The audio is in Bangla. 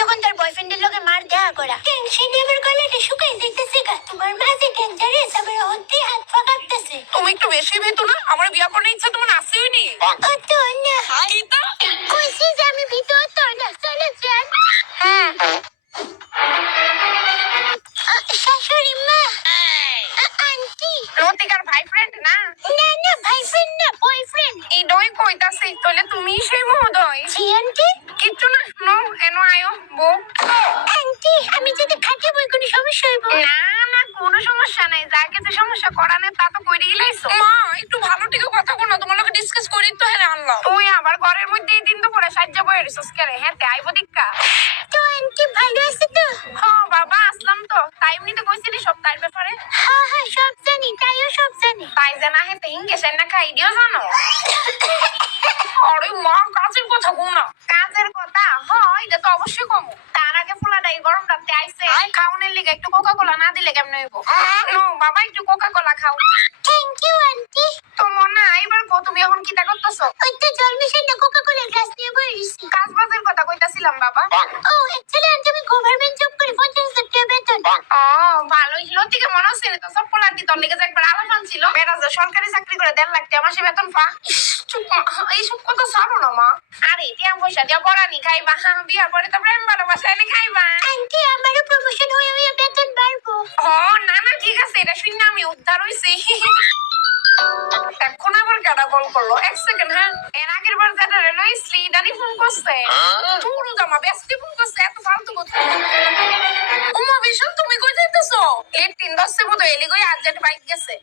যখন তার বয়ফ্রেন্ডের লগে মার দেখা করা টেনশনে আমার গলাটা শুকাই যাইতেছে গা। তোমার মাঝে ডেঞ্জারাস আবার হতে হাত পা কাঁপতেছে। তুমি একটু বেশি ভেতো না, আমার বিয়া করার ইচ্ছা তোমার আসেই নি। অত না গীতা কইছি যে আমি ভিতর তো না চলে যান। শাশুড়ি মা আন্টি লতিকার ভাই ফ্রেন্ড না? না না ভাইফ্রেন্ড না বয়ফ্রেন্ড। এই দই কইতাছি তাহলে তুমি সেই মহোদয়। জি আন্টি। কিচ্ছু না, নো এনো আয়ো বউ। আন্টি আমি যদি খাটে বই কোনো সমস্যা হইব? না না কোনো সমস্যা নাই, যা কিছু সমস্যা করা নেই তা তো কইরেই লাইছো। মা একটু ভালো ঠিক কথা কোন, তোমার লগে ডিসকাস করি তো। হ্যাঁ আল্লাহ, তুই আবার ঘরের মধ্যে এই দিন তো পরে সাহায্য করে রিসোর্স করে। হ্যাঁ তে আইবো দিক্কা। তো আন্টি ভালো আছে তো? হ্যাঁ বাবা আসলাম তো, তাই এমনিতে কইছিলি সব তার ব্যাপারে। হ্যাঁ হ্যাঁ সব জানি, তাইও সব জানি। তাই জানা হে তিন গেছেন না খাই দিও জানো। আরে মা কাজের কথা কও না। কাজের কথা হয় এটা তো অবশ্যই কমু। তার আগে ফুলাটাই গরম রাতে আইছে, খাওনের লিগে একটু কোকা কোলা না দিলে কেমনে হইব? নো বাবা একটু কোকা কোলা খাও। Thank you auntie. তো মনে এইবার কো তুমি এখন কি তা করতেছো? ওই তো জল মিশাই না কোকা কোলার গ্লাস নিয়ে বইছি। কাজ বাজের কথা কইতাছিলাম বাবা। ও অ্যাকচুয়ালি আন্টি আমি গভর্নমেন্ট জব করি, 50,000 টাকা বেতন। ও ভালোই লতিকে মনে হচ্ছে তো সব পোলার কি তোর লিগে যে একবার আলোচনা ছিল বেটা যে সরকারি চাকরি করে 1.5 লাখ টাকা মাসে বেতন পা। চুপ এইসব কথা ছাড়ো না মা। আরে টিয়া পয়সা দিয়া বড়ানি খাইবা, বিয়ার পরে তো প্রেম ভালোবাসা এনে খাইবা। আন্টি আমারও প্রমোশন হয়ে হয়ে বেতন বাড়বো। ও না না ঠিক আছে, এটা শুনে আমি উদ্ধার হইছি। এখন আবার কেডা কল করলো? এক সেকেন্ড। হ্যাঁ এর আগের বার যেটা রেলওয়ে স্লিডারি ফোন করছে, পুরো জামা ব্যস্ত ফোন করছে, এত ফালতু কথা। উমা বিশাল তুমি কই যাইতেছো? এই 3-10 বোধ এলি গই আর্জেন্ট বাইক গেছে।